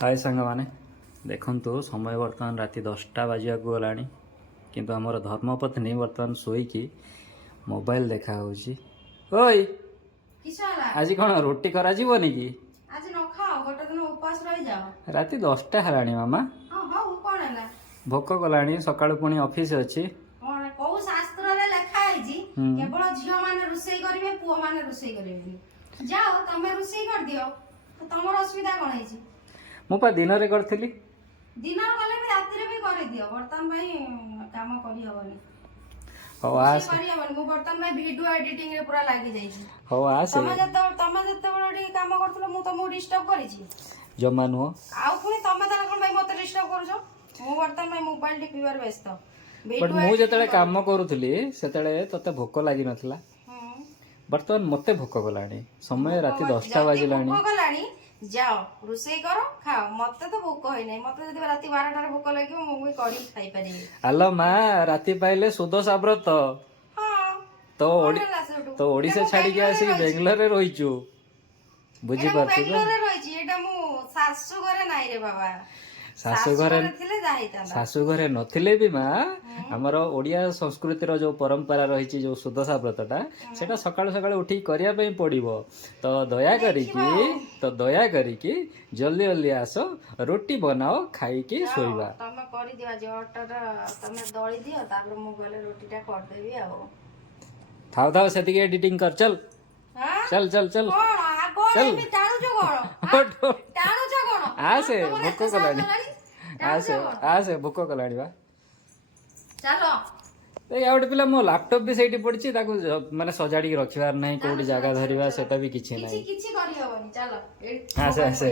हाय सांग मैंने देखु समय बर्तमान राति 10टा बाजिया गला किंतु आमर धर्मपत्नी बर्तमान शोईकी मोबाइल देखा ओई आज कौन रोटी करा जीवनी कि आज न खाओ गोटे दिन उपास रही जाओ राति 10टा है मामा हां हां कोन है भोक गलानी सकाळु पुणी ऑफिस अछि कोन को शास्त्र रे लिखा है जी केवल झियो माने रुसई करिवे पुओ माने रुसई करिवे जाओ तमे रुसई कर दियो तो तमर असुविधा कोन है जी मु पा दिन रे करथिली दिन गले भी राति रे भी कर दियो बर्तन भाई काम करी हबनी हो आस करी हबनी मु बर्तन भाई वीडियो एडिटिंग रे पूरा लागि जाई छी हो आस तमे जते बड़ी काम करथलो मु तमु डिस्टर्ब करी छी जमा नुह आउ पुनी तमे त कोन भाई मते डिस्टर्ब करछो मु बर्तन भाई मोबाइल टिपिबार व्यस्त बट मु जतले काम करूथली सेतले तते भोक लागि नथला बर्तमान मते भोक गलानी समय राति 10टा बाजिलानी भोक गलानी जाओ रुसई करो खाओ मते तो भोक होई नै मते जदि राति 12टा रे भोक लागियो मु भी करी खाई परिबे आलो मा राति पाइले सुदोषा व्रत हां तो ओडिसा छाड़ी के आसी बेंगलोर रे रहिचू बुझी पारती बेंगलोर रे रहिची एटा मु सासु घरे नाइ रे बाबा सासु घरे थिले जाहिता सासु घरे नथिले भी माँ हमर ओडिया संस्कृतिर जो परंपरा रही जो सुदशा व्रतटा सेटा सकाळ सकाळ उठी करिया पई पड़िबो तो दया करिकी जल्दी जल्दी आसो रोटी बनाओ खाई के सोइबा तमे करि दिवा जटरा तमे दळी दियो तापर मु गले रोटीटा कर देबी आ थाव थाव सेति के एडिटिंग कर चल चल चल चल चल टाणु जो कोन टाणु जो कोन आसे भोक कलानी आसे भोक कलानी बा चलो ए आउट पिला मो लैपटॉप भी सेठी पड़ची ताको माने सजाडी रखिबार नै कोडी जागा धरिबा सेटा भी किछि नै किछि करि हबनी चलो आसे आसे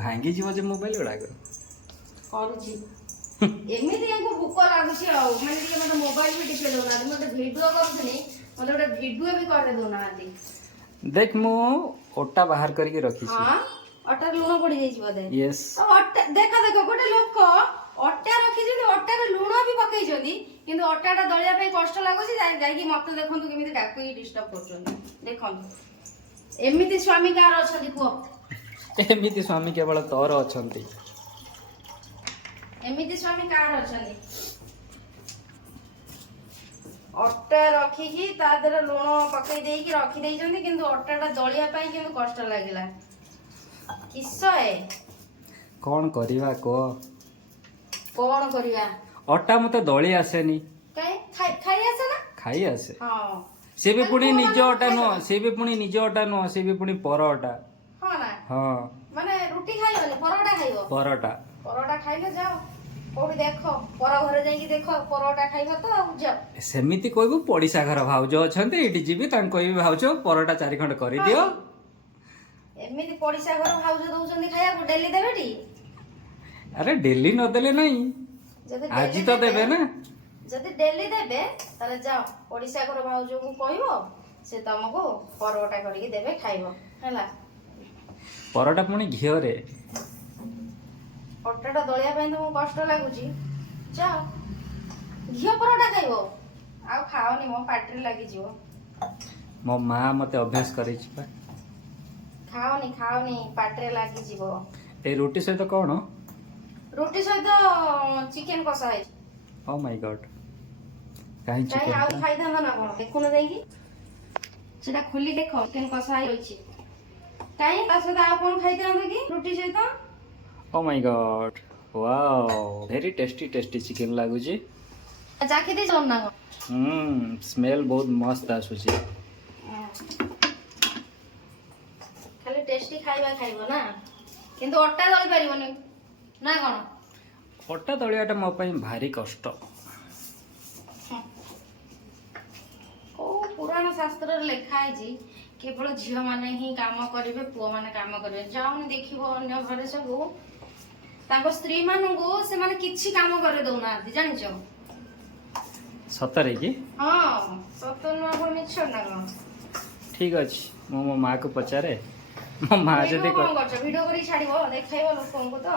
भांगी जीव जे मोबाइल उडा करूची एमिति हमको भूख लागुची आ माने कि मते मोबाइल भी टिपे दोना मते वीडियो करथनी मते गोटे वीडियो भी कर दोना देख मु ओटा बाहर करके रखी छी हां ओटा लूण पड़ी जाई बदे यस ओटा देखा देखो गोटे लोक ओटा रखी जदी ओटा रे लूण भी पकई जदी किंतु ओटाटा दळिया पे कष्ट लागुची जाई कि मते देखंतु केमिति डाकई डिस्टर्ब करछन देखंतु एमिति स्वामी कार अछदी को एमिति स्वामी केवल तोर अछंती एमिति स्वामी कार अछनी अट्टा रखिकी ता देर लुण पकई देकी रखी देइछन्ती किंतु अट्टाटा दळिया पई किंतु कष्ट लागिला किस्सा है कोन करिवा को कोन करिवा अट्टा मते दळी आसेनी काई खाई आसे ना खाई आसे हां से भी पुणी निज अटा नो से भी पुणी निज अटा नो से भी पुणी पर अटा हां ना हां माने रोटी खाइबो परोटा खाइबो परोटा खाइले जाओ कोडी देखो पर घरे जाई देखो परोटा खाइबो तो जाओ सेमिति कहबो पडिसा घर भाउजो अछन्ते एटी जीबी तान कहबी भाउजो परोटा 4 खंड करि दियो एमिति पडिसा घर भाउजो दउछन्ती खाया को डेली देबेटी अरे डेली न देले नहीं आज तो देबे ना जदि डेली देबे ताले जाओ पडिसा घर भाउजो को कहबो से तुमको परोटा करके देबे खाइबो हैला परोटा पुणी घियो रे अट्टाटा दळिया पई तो कष्ट लागुची जाओ घियो परोटा खाइबो आ खाओनी मो पाटरी लागि जिवो मो मां मते अभ्यास करै छी पा खाओनी पाटरे लागि जिवो ए रोटी सहित कोन रोटी सहित चिकन कषा है ओ माय गॉड काई चिकन आ खाइ दंदा ना कोन देखु न देकी सेटा खोली देखो चिकन कषा है रहिची काई ता सहित आ कोन खाइ दंदा की रोटी सहित oh my God wow very tasty chicken लागु छी चाखी दे चलना स्मेल बहुत मस्त आसु छी खाली टेस्टी खाइबो ना किंतु अट्टा दळी परिबोनी ना कोन अट्टा दळियाटा मो पई भारी कष्ट ओ पुराण शास्त्र रे लिखा है जी केवल झियो माने ही काम करिवे पुओ माने काम करिवे जाउन देखिबो अन्य घरे सब ताको स्त्री मानगो से माने किछि काम करे दउना जानिचो सतरे की हां सतर ना पर मिछ ना कोन ठीक अछि मो मां को पचारे मो मां जदी वीडियो करी छाड़िबो देखाइबो लोकन को तो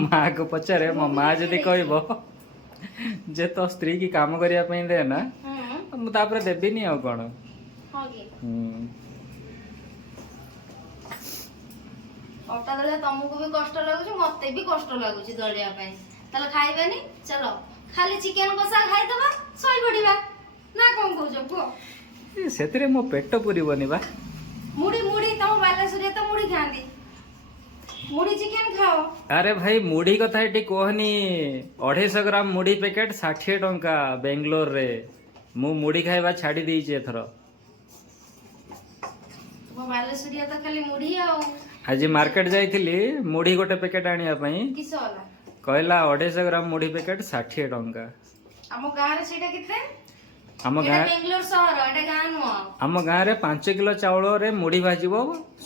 मां को पचारे मो मां जदी कहबो जे तो स्त्री की काम करिया पई दे ना मु तापर देबिनी आ कोन हां की ଅଟା ଦଳିବା ତମକୁ ବି କଷ୍ଟ ଲାଗୁଛି, ମତେ ବି କଷ୍ଟ ଲାଗୁଛି ଦଳିବା ପାଇଁ। ତାହେଲେ ଖାଇବାନି, ଚାଲ ଖାଲି ଚିକେନ କଷା ଖାଇଦବା, ଶୋଇପଡିବା, ନା କଣ କହୁଛ କୁହ? ସେଥିରେ ମୋ ପେଟ ପୁରିବନି ବା। ମୁଢି ମୁଢି ତମ ବାଲେଶ୍ୱରରେ ତ ମୁଢି ଖାଆନ୍ତି, ମୁଢି ଚିକେନ ଖାଅ। ଆରେ ଭାଇ ମୁଢି କଥା ଏଠି କୁହନି। 250 ଗ୍ରାମ ମୁଢି ପ୍ୟାକେଟ 60 ଟଙ୍କା ବେଙ୍ଗଲୋରରେ। ମୁଁ ମୁଢି ଖାଇବା ଛାଡି ଦେଇଛି ଏଥର। ତମ ବାଲେଶ୍ୱରିଆ ତ ଖାଲି ମୁଢି ଆଉ। ଆଜି ମାର୍କେଟ ଯାଇଥିଲି ମୁଢି ଗୋଟେ ପ୍ୟାକେଟ ଆଣିବା ପାଇଁ, କିସ ହେଲା? କହିଲା 250 ଗ୍ରାମ ମୁଢି ପ୍ୟାକେଟ 60 ଟଙ୍କା। ଆମ ଗାଁରେ ସେଇଟା କେତେ? ଆମ ଏଇଟା ଗାଁ ବେଙ୍ଗଲୋର ସହର, ଏଇଟା ଗାଁ ନୁହଁ। ଆମ ଗାଁରେ 5 କିଲୋ ଚାଉଳରେ ମୁଢି ଭାଜିବ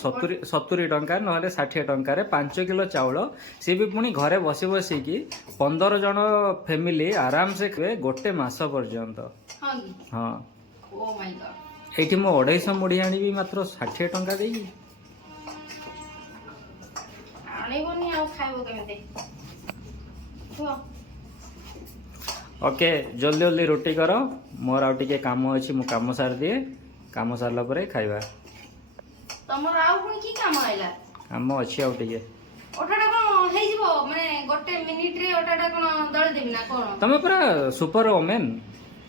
70 ଟଙ୍କା, ନହେଲେ 60 ଟଙ୍କାରେ 5 କିଲୋ ଚାଉଳ। ସିଏ ବି ପୁଣି ଘରେ ବସି ବସିକି 15 ଜଣ ଫ୍ୟାମିଲି ଆରାମସେ ଖାଇବେ ଗୋଟେ ମାସ ପର୍ଯ୍ୟନ୍ତ। ହଁ କି? ହଁ, ଓ ମାଇ ଗଡ। ଏଇଠି ମୁଁ 250 ମୁଢି ଆଣିବି ମାତ୍ର 60 ଟଙ୍କା ଦେଇକି। ଆଣିବନି ଆଉ ଖାଇବ କେମିତି କୁହ? ଓକେ, ଜଲ୍ଦି ଜଲ୍ଦି ରୁଟି କର, ମୋର ଆଉ ଟିକେ କାମ ଅଛି, ମୁଁ କାମ ସାରିଦିଏ। କାମ ସାରିଲା ପରେ ଖାଇବା। ତମର ଆଉ ପୁଣି କି କାମ ଆଇଲା? କାମ ଅଛି ଆଉ ଟିକେ। ଅଟାଟା କଣ ହେଇଯିବ, ମାନେ ଗୋଟେ ମିନିଟରେ ଅଟାଟା କଣ ଦଳି ଦେବି ନା କଣ? ତମେ ପୁରା ସୁପର ଓମେନ।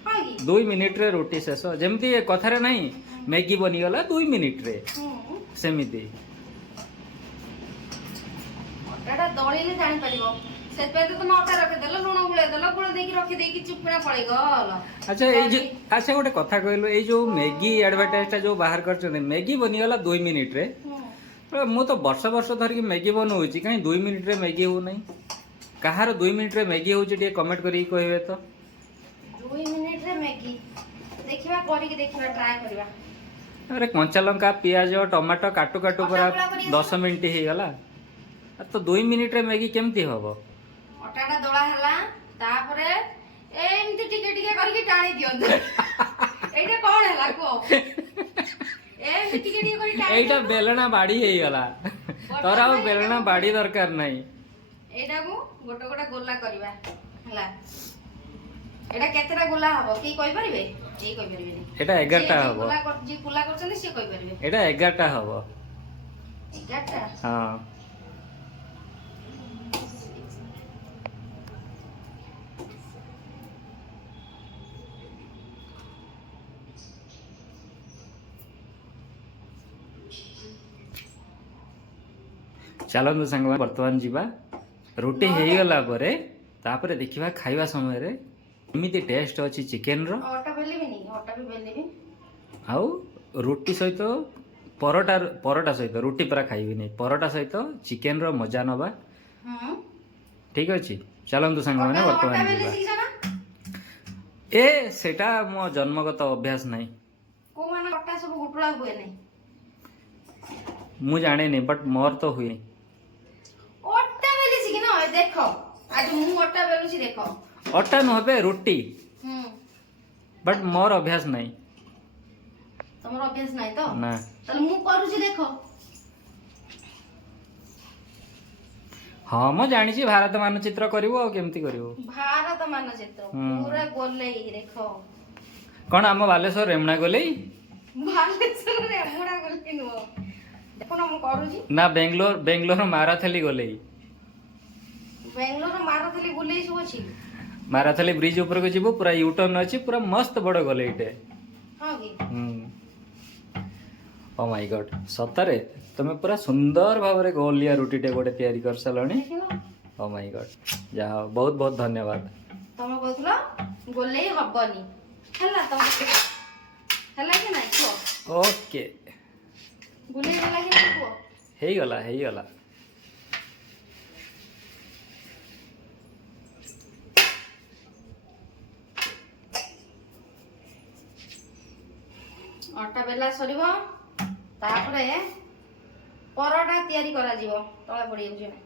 ହଁ କି? 2 ମିନିଟରେ ରୁଟି ଶେଷ। ଯେମିତି କଥାରେ ନାହିଁ ମ୍ୟାଗି ବନିଗଲା 2 ମିନିଟରେ, ହୁଁ, ସେମିତି। ଅଟାଟା ଦଳିଲେ ଜାଣିପାରିବ। ସେଥିପାଇଁ ତ ତମେ ଅଟା ରଖିଦେଲ, ଲୁଣ ଗୁଳେଇଦେଲ, ଗୁଳ ଦେଇକି ରଖିଦେଇକି ଚୁପିଣା ପଳେଇଗଲ। ଆଚ୍ଛା ଗୋଟେ କଥା କହିଲୁ, ଏଇ ଯୋଉ ମ୍ୟାଗି ଆଡଭର୍ଟାଇଜଟା ଯୋଉ ବାହାର କରିଛନ୍ତି, ମ୍ୟାଗି ବନିଗଲା 2 ମିନିଟରେ। ମୁଁ ତ ବର୍ଷ ବର୍ଷ ଧରିକି ମ୍ୟାଗି ବନଉଛି, କାହିଁ 2 ମିନିଟରେ ମ୍ୟାଗି ହଉନାହିଁ? କାହାର 2 ମିନିଟରେ ମ୍ୟାଗି ହଉଛି ଟିକେ କମେଣ୍ଟ କରିକି କହିବେ ତ। 2 ମିନିଟରେ ମ୍ୟାଗି ଦେଖିବା, କରିକି ଦେଖିବା, ଟ୍ରାଏ କରିବା। ଆରେ କଞ୍ଚା ଲଙ୍କା, ପିଆଜ, ଟମାଟୋ କାଟୁ କାଟୁ ଅଟା ପୁରା ଗୁଳା କରି 10 ମିନିଟ ହେଇଗଲା। ତ 2 ମିନିଟରେ ମ୍ୟାଗି କେମିତି ହବ? ଅଟାଟା ଦଳା ହେଲା, ତାପରେ ଏମିତି ଟିକେ ଟିକେ କରିକି ଟାଣି ଦିଅନ୍ତୁ। ଏଇଟା କଣ ହେଲା କୁହ? ଏମିତି ଟିକେ ଟିକେ କରି ଟାଣି ଏଇଟା ଦିଅନ୍ତୁ। ବେଲଣା ବାଡି ହେଇଗଲା। ତୋର ଆଉ ବେଲଣା ବାଡି ଦରକାର ନାହିଁ। ଏଇଟାକୁ ଗୋଟେ ଗୋଟେ ଗୋଲା କରିବା ହେଲା। ଏଇଟା କେତେଟା ଗୋଲା ହବ କେହି କହିପାରିବେ? କେହି କହିପାରିବେନି। ଏଇଟା 11ଟା ହବ। ଯିଏ ଗୋଲା କରୁଛନ୍ତି ସିଏ କହିପାରିବେ। ଏଇଟା 11ଟା ହବ। 11ଟା? ହଁ। ଚାଲନ୍ତୁ ସାଙ୍ଗମାନେ ବର୍ତ୍ତମାନ ଯିବା। ରୁଟି ହେଇଗଲା ପରେ ତାପରେ ଦେଖିବା ଖାଇବା ସମୟରେ ଏମିତି ଟେଷ୍ଟ ଅଛି ଚିକେନର। ଅଟା ବେଲିବିନି, ଅଟା ବି ବେଲିବି। ଆଉ ରୁଟି ସହିତ ପରଟା ସହିତ ରୁଟି ପୁରା ଖାଇବିନି, ପରଟା ସହିତ ଚିକେନର ମଜା ନବା। ହୁଁ, ଠିକ ଅଛି, ଚାଲନ୍ତୁ ସାଙ୍ଗମାନେ ବର୍ତ୍ତମାନ ଯିବା। ସେଟା ମୋ ଜନ୍ମଗତ ଅଭ୍ୟାସ ନାହିଁ। କୋଉମାନେ ଅଟା ସବୁ ଗୁଟୁଳା ହୁଏ ନାହିଁ। ମୁଁ ଜାଣିନି, ବଟ୍ ମୋର ତ ହୁଏ। ଅଟା ବେଲିଛି କି ନା ଦେଖ, ଆଜି ମୁଁ ଅଟା ବେଲୁଛି ଦେଖ। ଅଟା ନୁହଁ ରୁଟି, ବଟ୍ ମୋର ଅଭ୍ୟାସ ନାହିଁ। ତମର ଅଭ୍ୟାସ ନାହିଁ ତ? ନା। ତାହେଲେ ମୁଁ କରୁଛି ଦେଖ। ହଁ ମୁଁ ଜାଣିଛି, ଭାରତ ମାନଚିତ୍ର କରିବୁ ଆଉ କେମିତି କରିବୁ? ଭାରତ ମାନଚିତ୍ର ପୁରା ଗୋଲେଇ ଦେଖ। କଣ ଆମ ବାଲେଶ୍ୱର ରେମଣା ଗୋଲେଇ? ବାଲେଶ୍ୱର ରେମଣା ଗୋଲେଇ ନୁହଁ, ଦେଖୁନ ମୁଁ କରୁଛି। ନା ବେଙ୍ଗଲୋର ମାରାଥାଲି ଗୋଲେଇ। ବେଙ୍ଗଲୋର ମାରାଥାଲି ଗୋଲେଇ ସବୁ ଅଛି। ମାରାଥାଲି ବ୍ରିଜ ଉପରକୁ ଯିବୁ, ପୁରା ୟୁଟର୍ନ ଅଛି, ପୁରା ମସ୍ତ ବଡ ଗୋଲେଇଟେ। ହଁ କି? ଓ ମାଇ ଗଡ୍, ସତରେ ତମେ ପୁରା ସୁନ୍ଦର ଭାବରେ ଗୋଲିଆ ରୁଟିଟେ ଗୋଟେ ତିଆରି କରିସାରିଲଣି। ଓ ମାଇ ଗଡ୍, ଯାହା ହଉ, ବହୁତ ବହୁତ ଧନ୍ୟବାଦ। ତମେ କହୁଥିଲ ଗୋଲେଇ ହବନି, ହେଲା ହେଲା କି ନାଇଁ କୁହ? ଓକେ, ଗୋଲେଇ ହେଲା କି ନାଇଁ କୁହ? ହେଇଗଲା। ଅଟା ବେଲା ସରିବ, ତାପରେ ପରଟା ତିଆରି କରାଯିବ। ତଳେ ପଡିଯାଉଛି ନା।